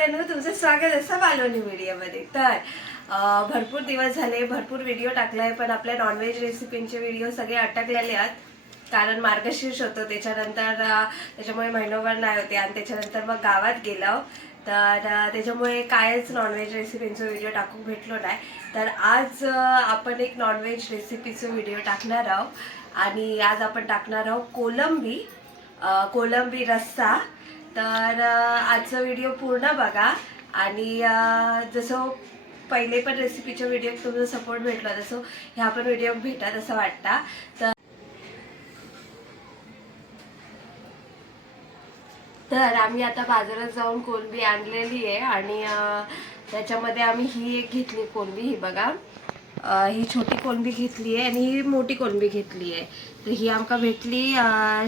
वाल्यांनो, तुमचं स्वागत असं मालवणी व्हिडिओमध्ये। तर भरपूर दिवस झाले, भरपूर व्हिडिओ टाकलाय, पण आपल्या नॉनव्हेज रेसिपींचे व्हिडिओ सगळे अटकलेले आहेत, कारण मार्गशीर्ष होतं त्याच्यानंतर, त्याच्यामुळे महिनोभर नाही होते आणि त्याच्यानंतर मग गावात गेलो, तर त्याच्यामुळे कायच नॉनव्हेज रेसिपींचा व्हिडिओ टाकू भेटलो नाही। तर आज आपण एक नॉनव्हेज रेसिपीचा व्हिडिओ टाकणार आहोत आणि आज आपण टाकणार आहोत कोलंबी रस्सा। तर आजचा व्हिडिओ पूर्ण बघा आणि जसं पहिले पण रेसिपीच्या व्हिडिओ तुमचा सपोर्ट भेटला तसं ह्या पण व्हिडिओ भेटत असं वाटतं। तर आम्ही आता बाजारात जाऊन कोलंबी आणलेली आहे आणि त्याच्यामध्ये आम्ही ही एक घेतली कोलंबी, ही बघा, ही छोटी कोलंबी घेतली आहे आणि ही मोठी कोलंबी घेतली आहे। तर ही आमका भेटली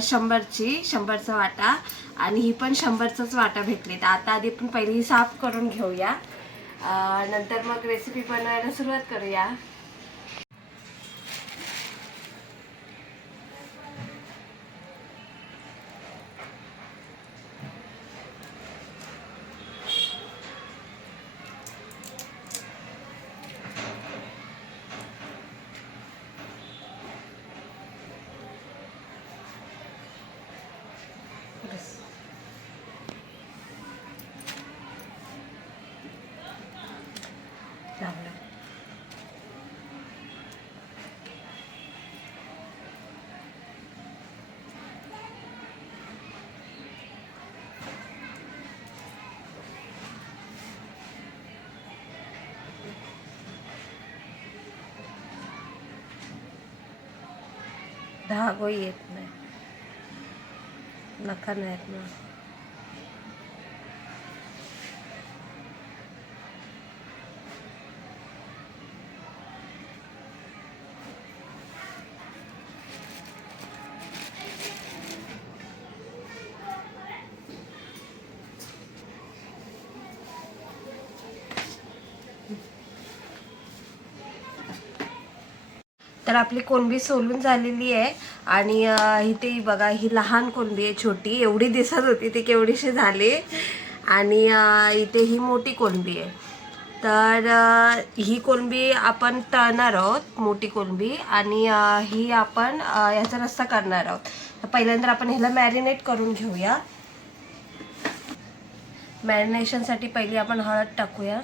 100चा वाटा आणि ही पण 100चाच वाटा भेटली। तर आता आधी पण पहिली ही साफ करून घेऊया, नंतर मग रेसिपी बनवायला सुरुवात करूया। धागो येत नाही, नखा नाही येत ना। तर आपली कोलंबी सोलून झालेली आहे आणि इथे बघा, ही लहान कोलंबी आहे, छोटी एवढी दिसत होती ती केवढीशी झाली, आणि इथे ही मोठी कोलंबी आहे। तर ही कोलंबी आपण तळणार आहोत, मोठी कोलंबी, आणि ही आपण याचा रस्सा करणार आहोत। तर पहिल्यांदा आपण ह्याला मॅरिनेट करून घेऊया। मॅरिनेशनसाठी पहिली आपण हळद टाकूया,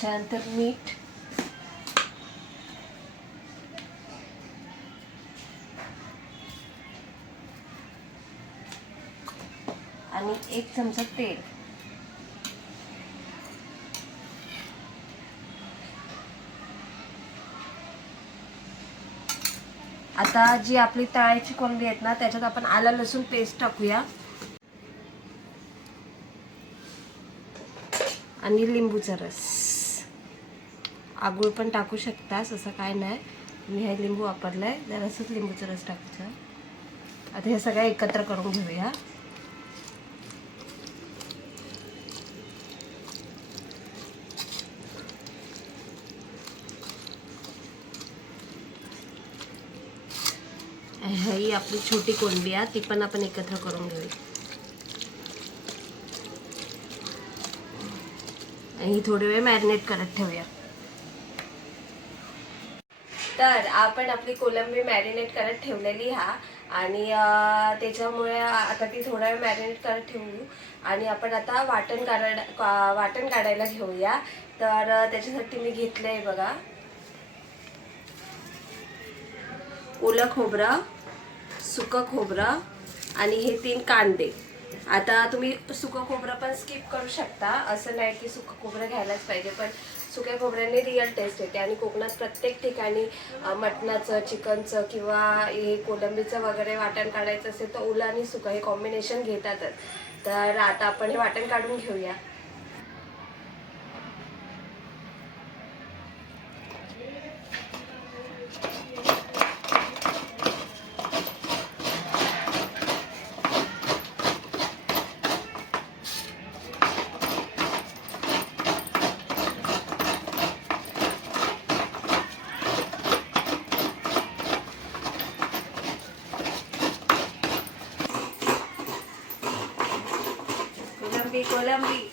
त्यानंतर मीठ, आणि 1 चमचा तेल। आता जी आपली तळायची कोलंबी आहेत ना, त्याच्यात आपण आलं लसूण पेस्ट टाकूया आणि लिंबूचा रस, आगूळ पण टाकू शकतास, असं काय नाही, मी हे लिंबू वापरलाय, जरासंच लिंबूचा रस टाकायचा। आता हे सगळं एकत्र करून घेऊया। ही आपली छोटी कोलंबी आहे, ती पण आपण एकत्र करून घेऊया आणि ही थोडी वेळ मॅरिनेट करत ठेवूया। तर आपण आपली कोलंबी मॅरिनेट करत ठेवलेली आणि त्याच्यामुळे आता ती थोडा वेळ मॅरिनेट करत ठेवू आणि आपण आता वाटण काढायला घेऊया। तर त्याच्यासाठी मी घेतलंय बघा, ओलं खोबरं, सुकं खोबरं आणि हे 3 कांदे। आता तुम्ही सुकं खोबरं पण स्किप करू शकता, असं नाही की सुकं खोबरं घ्यायलाच पाहिजे, पण सुक्या खोबऱ्याने रिअल टेस्ट येते आणि कोकणात प्रत्येक ठिकाणी मटणाचं, चिकनचं किंवा हे कोलंबीचं वगैरे वाटण काढायचं असेल तर ओलं आणि सुकं हे कॉम्बिनेशन घेतातच। तर आता आपण हे वाटण काढून घेऊया। कोलंबी.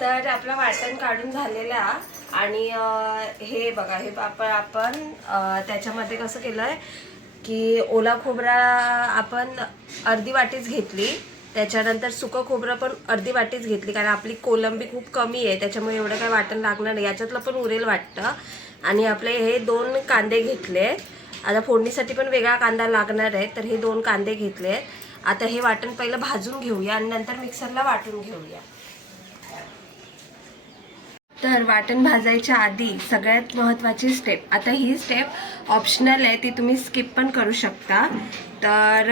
तर आपलं वाटण काढून झालेलं आणि हे बघा, हे आपण त्याच्यामध्ये कसं केलंय की ओला खोबरा आपण अर्धी वाटीच घेतली, त्याच्यानंतर सुकं खोबरं पण अर्धी वाटीच घेतली, कारण आपली कोलंबी खूप कमी आहे त्याच्यामुळे एवढं काय वाटण लागणार नाही, याच्यातलं पण उरेल वाटतं. आणि आपले हे 2 कांदे घेतले. आता फोडणीसाठी पण वेगळा कांदा लागणार आहे, तर हे 2 कांदे घेतले. आता हे वाटण पहिलं भाजून घेऊया आणि नंतर मिक्सरला वाटून घेऊया. तर वाटण भाजायच्या आधी सगळ्यात महत्त्वाची स्टेप, आता ही स्टेप ऑप्शनल आहे, ती तुम्ही स्किप पण करू शकता. तर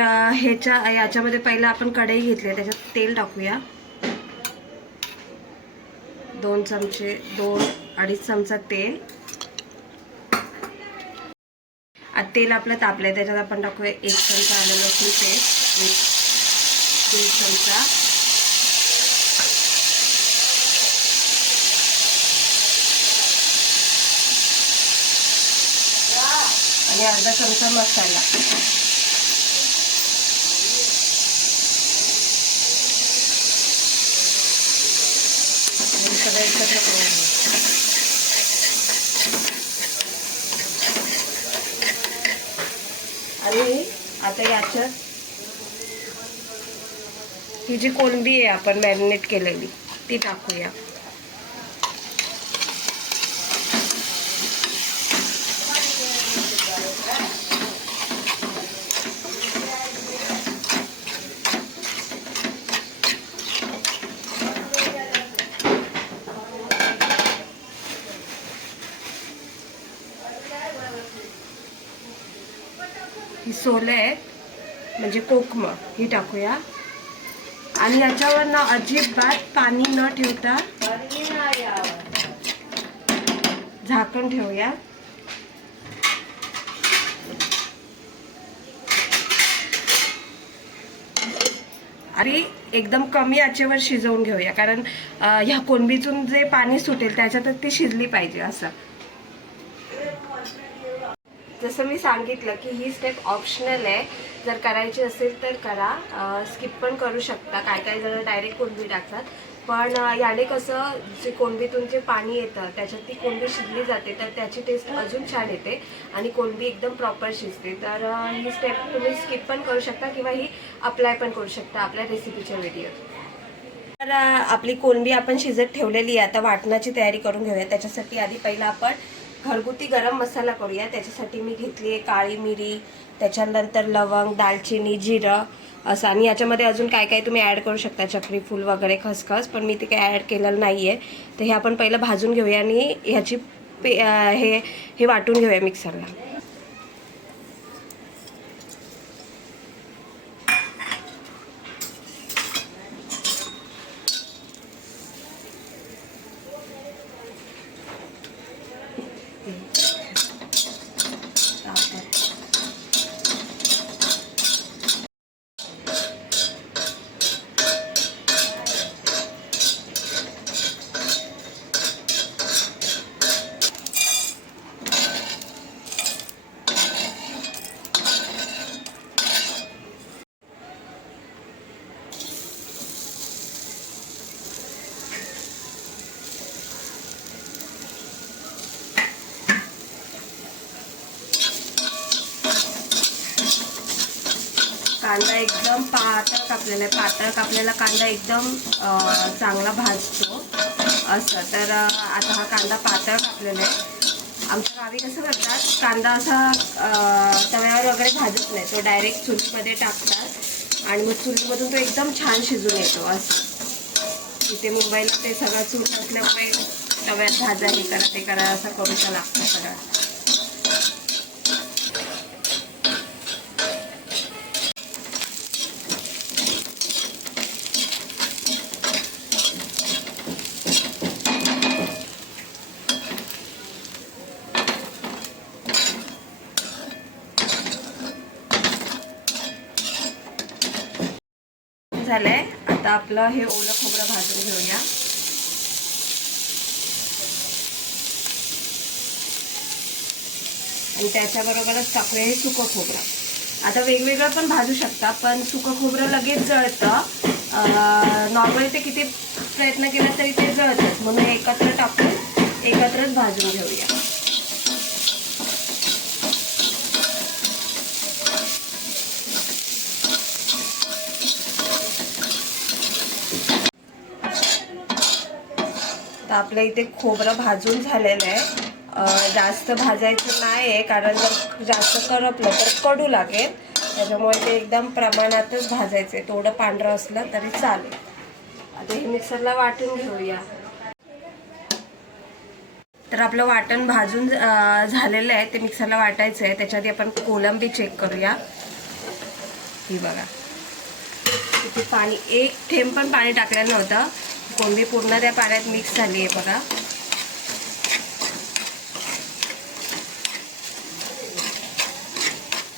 याच्यामध्ये पहिलं आपण कढई घेतली, त्याच्यात तेल टाकूया. 2 चमचे 2-2.5 चमचा तेल. आता तेल आपलं तापलंय, त्याच्यात आपण टाकूया 1 चमचा आलं लसूण पेस्ट, 1 चमचा आणि अर्धा चमचा मसाला. सगळं एकत्र करून आणि आता याच्यात ही जी कोलंबी आहे आपण मॅरिनेट केलेली ती टाकूया. ही सोले आहेत म्हणजे कोकम, ही टाकूया. आणि याच्यावर ना अजिबात पाणी न ठेवता झाकण ठेवूया. आणि एकदम कमी आचेवर शिजवून घेऊया, कारण ह्या कोलंबीतून जे पाणी सुटेल त्याच्यातच ती शिजली पाहिजे. असं जसं मी सांगितलं की ही स्टेप ऑप्शनल आहे, जर करायची असेल तर करा, स्किप पण करू शकता. काय काय जण डायरेक्ट कोलंबी टाकतात, पण याने कसं जे कोलंबीतून जे पाणी येतं त्याच्यात ती कोलंबी शिजली जाते, तर त्याची टेस्ट अजून छान येते आणि कोलंबी एकदम प्रॉपर शिजते. तर ही स्टेप तुम्ही स्किप पण करू शकता किंवा ही अप्लाय पण करू शकता आपल्या रेसिपीच्या व्हिडिओत. तर आपली कोलंबी आपण शिजत ठेवलेली आहे. आता वाटणाची तयारी करून घेऊया. त्याच्यासाठी आधी पहिला आपण घरगुती गरम मसाला करूया. त्याच्यासाठी मी घेतली आहे काळी मिरी, त्याच्यानंतर लवंग, दालचिनी, जिरं असं. आणि याच्यामध्ये अजून काय काय तुम्ही ॲड करू शकता, चक्री फूल वगैरे, खसखस, पण मी ते काय ॲड केलेलं नाही आहे. तर हे आपण पहिलं भाजून घेऊया आणि ह्याची हे वाटून घेऊया मिक्सरला. कांदा एकदम पातळ कापलेला आहे. पातळ कापलेला कांदा एकदम चांगला भाजतो असं. तर आता हा कांदा पातळ कापलेला आहे. आमच्या गावी कसं करतात, कांदा असा तव्यावर वगैरे भाजत नाही, तो डायरेक्ट चुलीमध्ये टाकतात आणि मग चुलीमधून तो एकदम छान शिजून येतो असं. इथे मुंबईला ते सगळं चूल असल्यामुळे तव्यात भाजा, हे करा ते करा असं करूचा लागतं सगळं. झालंय. आता आपलं हे ओलं खोबरं भाजून घेऊया. आणि त्याच्याबरोबरच टाकूया हे सुकं खोबरं. आता वेगवेगळं पण भाजू शकता, पण सुकं खोबरं लगेच जळतं. नॉर्मली ते किती प्रयत्न केला तरी ते जळतंच, म्हणून एकत्र टाकून एकत्रच भाजून घेऊया. तर आपल्या इथे खोबरं भाजून झालेलं आहे. जास्त भाजायचं नाही आहे, कारण जर जास्त करपलं तर कडू लागेल. त्याच्यामुळे ते एकदम प्रमाणातच भाजायचं आहे. थोडं पांढरं असलं तरी चालेल. आता हे मिक्सरला वाटून घेऊया. तर आपलं वाटण भाजून झालेलं आहे. ते मिक्सरला वाटायचं आहे. त्याच्याआधी आपण कोलंबी चेक करूया. ही बघा, किती पाणी, एक थेंब पण पाणी टाकलेलं नव्हतं. कोलंबी पूर्ण त्या पाण्यात मिक्स झाली आहे बघा.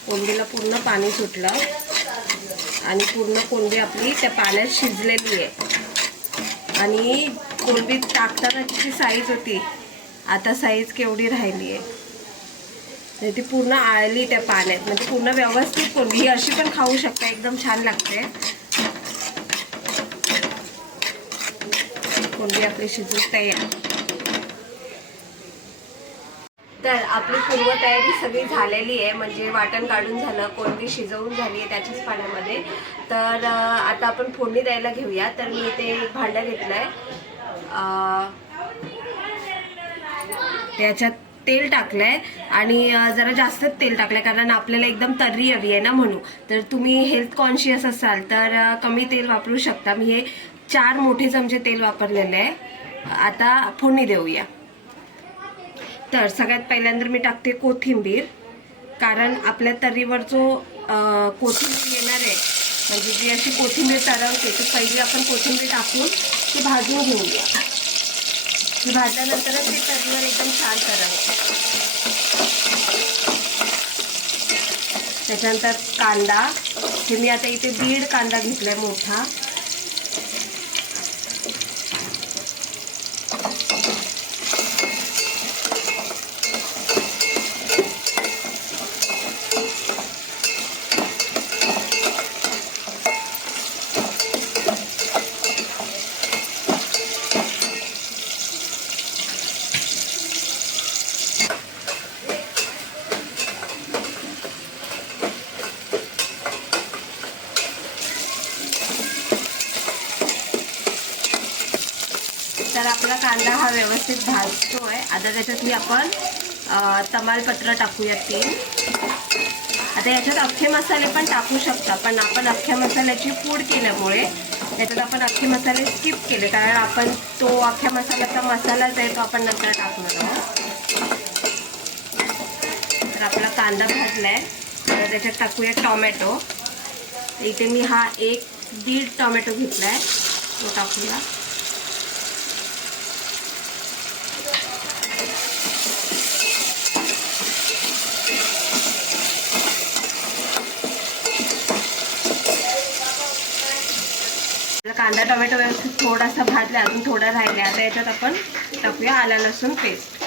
कोलंबीला पूर्ण पाणी सुटलं आणि पूर्ण कोलंबी आपली त्या पाण्यात शिजलेली आहे. आणि कोलंबी टाकताना तिची साईज होती, आता साईज केवढी राहिली आहे, ती पूर्ण आळली त्या पाण्यात. म्हणजे पूर्ण व्यवस्थित कोलंबी. ही अशी पण खाऊ शकता, एकदम छान लागते. कोलंबी आपली शिजून तयार. तर आपली पूर्वतयारी सगळी झालेली आहे. म्हणजे वाटण काढून झालं, कोलंबी शिजवून झाली आहे त्याच्याच पाण्यामध्ये. तर आता आपण फोडणी द्यायला घेऊया. तर मी इथे एक भांडं घेतलं आहे. त्याच्यात तेल टाकलं आहे आणि जरा जास्तच तेल टाकलं आहे, कारण आपल्याला एकदम तर्री हवी आहे ना म्हणून. तर तुम्ही हेल्थ कॉन्शियस असाल तर कमी तेल वापरू शकता. मी हे 4 मोठे चमचे तेल वापरलेले आहे. आता फोडणी देऊया. तर सगळ्यात पहिल्यांदा मी टाकते कोथिंबीर, कारण आपल्या तर्रीवर जो कोथिंबीर येणार आहे, म्हणजे जी अशी कोथिंबीर तरंगते, ती पहिली आपण कोथिंबीर टाकून ती भाजून घेऊया. ती भाजल्यानंतरच ती तर्रीवर एकदम छान तरंगते. त्याच्यानंतर कांदा, हे मी आता इथे 1.5 कांदा घेतलाय मोठा. तर आपला कांदा हा व्यवस्थित भाजतोय. आता त्याच्यात आपण तमालपत्र टाकूया 3. आता याच्यात अख्खे मसाले पण टाकू शकता, पण आपण अख्ख्या मसाल्याची पूड केल्यामुळे त्याच्यात आपण अख्खे मसाले स्किप केले, कारण आपण तो अख्ख्या मसाल्याचा मसालाच आहे, तो आपण नंतर टाकणार आहोत. तर आपला कांदा भाजलाय. तर त्याच्यात टाकूया टोमॅटो. इथे मी हा 1-1.5 टोमॅटो घेतलाय, तो टाकूया. कांदा टोमॅटो व्यवस्थित थोडासा भाजला, अजून थोडा राहिला. आता याच्यात आपण टाकूया आला लसूण पेस्ट.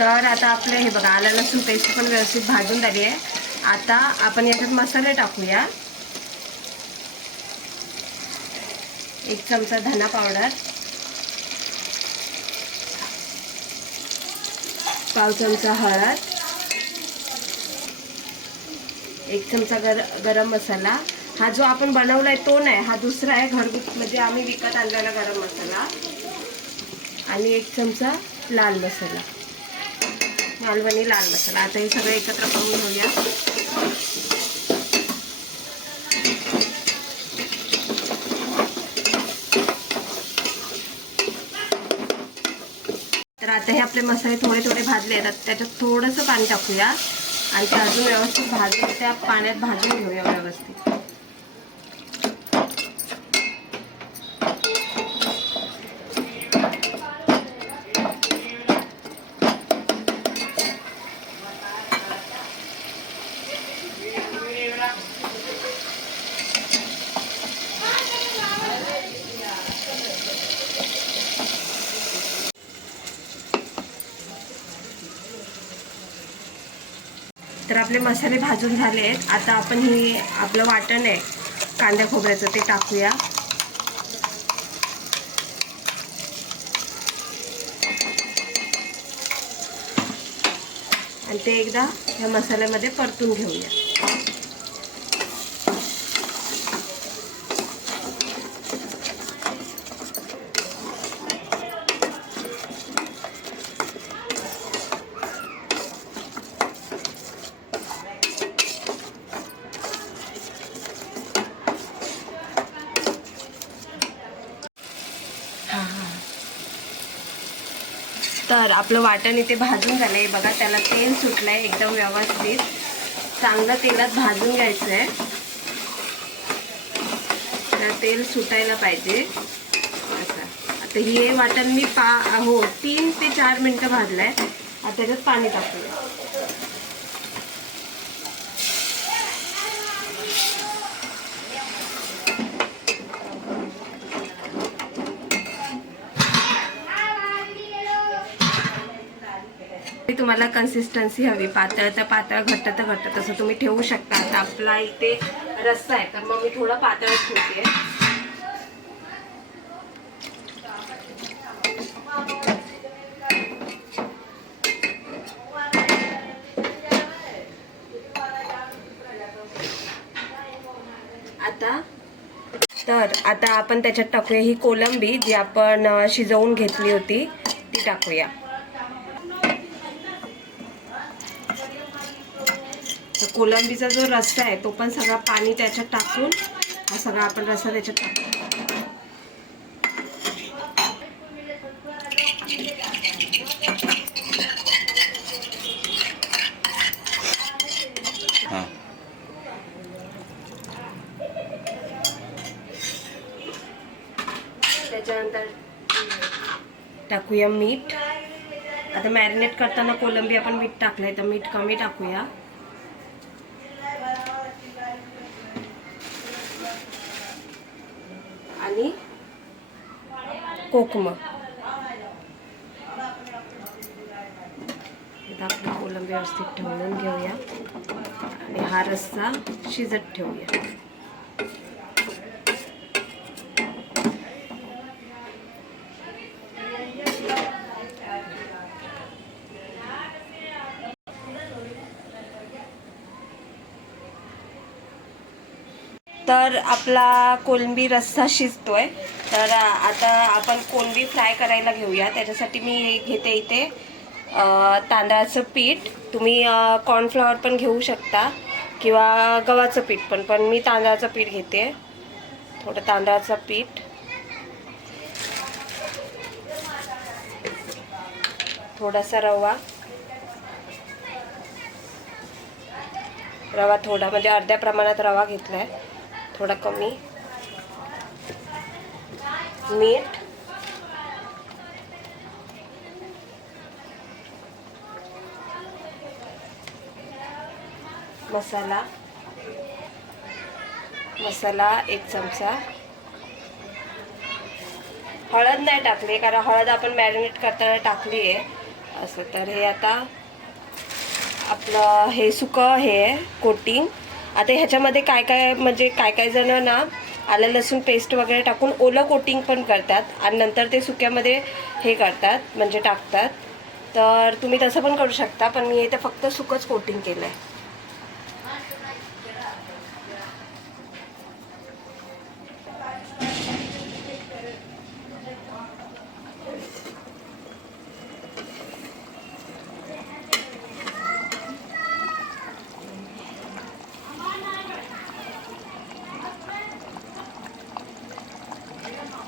तर आता आपलं हे बघा आलं लसूण पेस्ट पण व्यवस्थित भाजून झाली आहे. आता आपण याच्यात मसाले टाकूया. 1 चमचा धना पावडर, 1/2 चमचा हळद, 1 चमचा गरम मसाला. हा जो आपण बनवलाय तो नाही, हा दुसरा आहे घरगुती, म्हणजे आम्ही विकत आणलेला गरम मसाला. आणि 1 चमचा लाल मसाला, मालवणी लाल मसाला. आता हे सगळं एकत्र करून घेऊया. तर आता हे आपले मसाले थोडे थोडे भाजले आहेत. त्याच्यात थोडंसं पाणी टाकूया आणि ते अजून व्यवस्थित भाजून त्या पाण्यात भाजून घेऊया व्यवस्थित. तर आपले मसाले भाजून झाले आहेत. आता आपण ही आपलं वाटण आहे कांद्या खोबऱ्याचं ते टाकूया. आणि ते एकदा या मसाल्यामध्ये परतून घेऊया. तर आपलं वाटण इथे भाजून झालं आहे बघा. त्याला तेल सुटलं आहे एकदम व्यवस्थित. चांगलं तेलात भाजून घ्यायचं आहे. त्याला तेल सुटायला पाहिजे असं. आता हे वाटण मी 3 ते 4 मिनटं भाजलं आहे. आता त्याच्यात पाणी टाकूया. तुम्हाला कन्सिस्टन्सी हवी, पातळ तर पातळ, घट्ट तर घट्ट, तसं तुम्ही ठेवू शकता. आता आपला इथे रस्सा आहे तर मग मी थोडा पातळ ठेवते. आता आपण त्याच्यात टाकूया ही कोलंबी जी आपण शिजवून घेतली होती ती टाकूया. कोलंबीचा जो रस्सा आहे तो पण सगळा पाणी त्याच्यात टाकून हा सगळा आपण रस्सा त्याच्यात टाकू. त्याच्यानंतर टाकूया मीठ. आता मॅरिनेट करताना कोलंबी आपण मीठ टाकलंय तर मीठ कमी टाकूया. आणि कोकम. आपला कोलंबी व्यवस्थित ठेवून घेऊया आणि हा रस्सा शिजत ठेवूया. तर आपला कोलंबी रस्सा शिजतोय. तर आता आपण कोलंबी फ्राय करायला घेऊया. त्याच्यासाठी मी घेते इथे तांदळाचं पीठ. तुम्ही कॉर्नफ्लॉवर पण घेऊ शकता किंवा गव्हाचं पीठ पण मी तांदळाचं पीठ घेते. थोडं तांदळाचं पीठ, थोडासा रवा थोडा म्हणजे अर्ध्या प्रमाणात रवा घेतलाय, थोडा कमी, मीठ, मसाला 1 चमचा. हळद नाही टाकली कारण हळद आपण मॅरिनेट करताना टाकली आहे. असं. तर हे आता आपलं हे सुकं हे आहे कोटिंग. आता ह्याच्यामध्ये काय काय म्हणजे काय काय जण ना आलं लसूण पेस्ट वगैरे टाकून ओलं कोटिंग पण करतात आणि नंतर ते सुक्यामध्ये हे करतात म्हणजे टाकतात. तर तुम्ही तसं पण करू शकता, पण मी इथे फक्त सुकंच कोटिंग केलं आहे.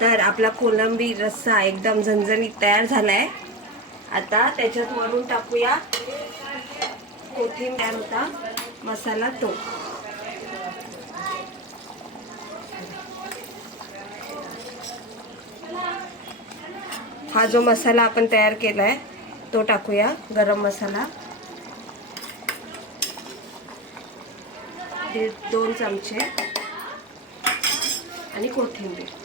तर आपला कोलंबी रस्सा एकदम झणझणीत तयार झालाय. आता त्याच्यात वरून टाकूया कोथिंबीर होता मसाला तो. हा जो मसाला आपण तयार केलाय तो टाकूया, गरम मसाला 1.5-2 चमचे आणि कोथिंबीर.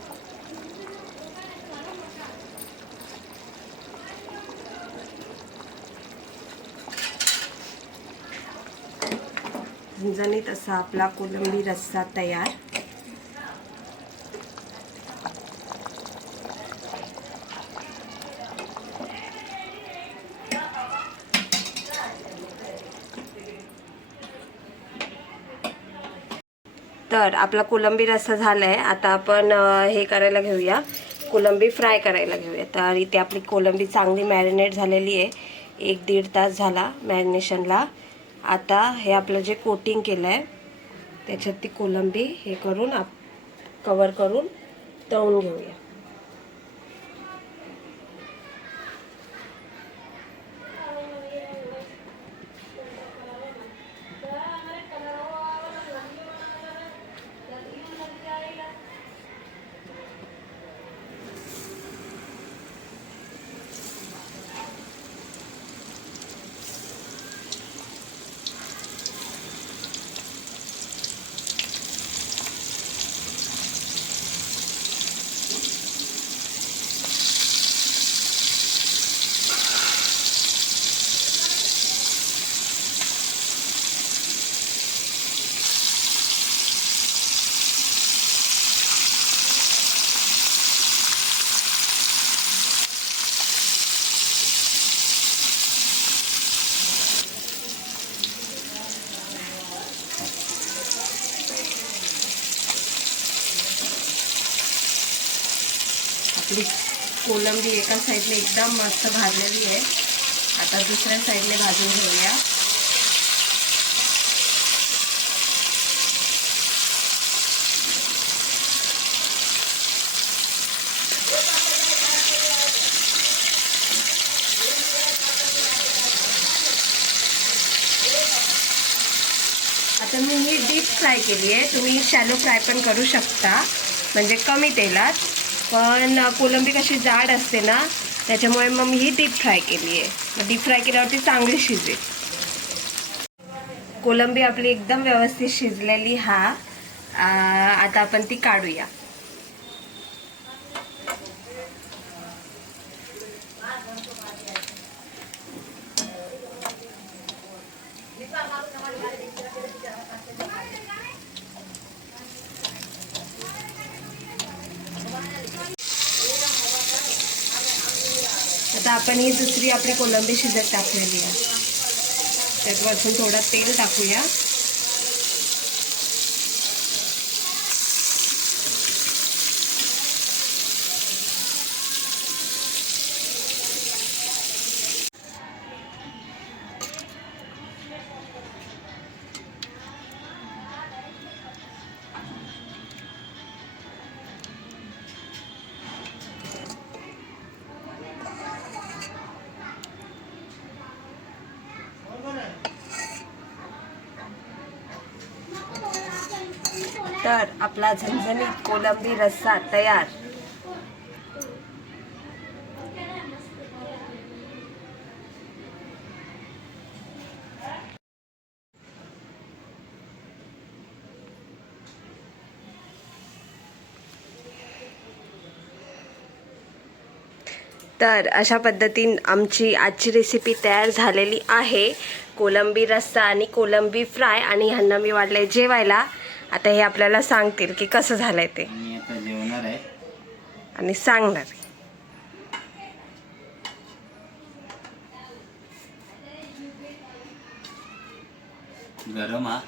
झणझणीत असा आपला कोलंबी रस्सा तयार. तर आपला कोलंबी रस्सा झालाय. आता आपण हे करायला घेऊया, कोलंबी फ्राय करायला घेऊया. तर इथे आपली कोलंबी चांगली मॅरिनेट झालेली आहे, 1-1.5 तास झाला मॅरिनेशनला. आता हे आपलं जे कोटिंग केलं आहे त्याच्यात ती कोलंबी हे करून कवर करून तळून घेऊया. आपली कोलंबी एका साईडने एकदम मस्त भाजलेली आहे. आता दुसऱ्या साईडने भाजून घेऊया. आता मी ही डीप फ्राय केली आहे. तुम्ही शॅलो फ्राय पण करू शकता, म्हणजे कमी तेलात. पण कोलंबी कशी जाड असते ना, त्याच्यामुळे मग मी ही डीप फ्राय केली आहे. मग डीप फ्राय केल्यावरती चांगली शिजेल. कोलंबी आपली एकदम व्यवस्थित शिजलेली आता आपण ती काढूया. आता आपण ही दुसरी आपली कोलंबी शिजत टाकलेली आहे. त्याच्यापासून थोडं तेल टाकूया. तर आपला झणझणीत कोलंबी रस्सा तयार. तर अशा पद्धतीने आमची आजची रेसिपी तयार झालेली आहे. कोलंबी रस्सा आणि कोलंबी फ्राय. आणि ह्यांना मी वाढले जेवायला. आता हे आपल्याला सांगतील की कसं झालंय ते. मी आता जेवणार आहे आणि सांगणार. गरम हा.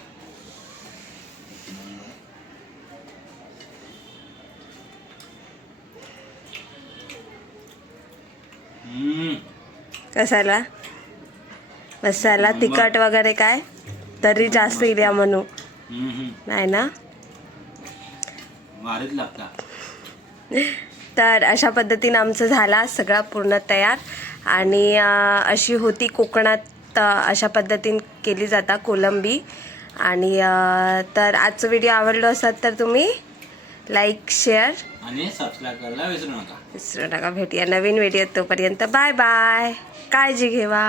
कसाला मसाला तिखट वगैरे काय तरी जास्त इल्या म्हणू नाही ना. वारीच लागता. तर अशा पद्धतीने आमचं झाला सगळा पूर्ण तयार. आणि अशी होती कोकणात अशा पद्धतीने केली जाता कोलंबी. आणि तर आजचं व्हिडिओ आवडलो असत तर तुम्ही लाईक शेअर आणि सबस्क्राईब करायला विसरू नका. भेटूया नवीन व्हिडिओ. तोपर्यंत बाय बाय. काळजी घेवा.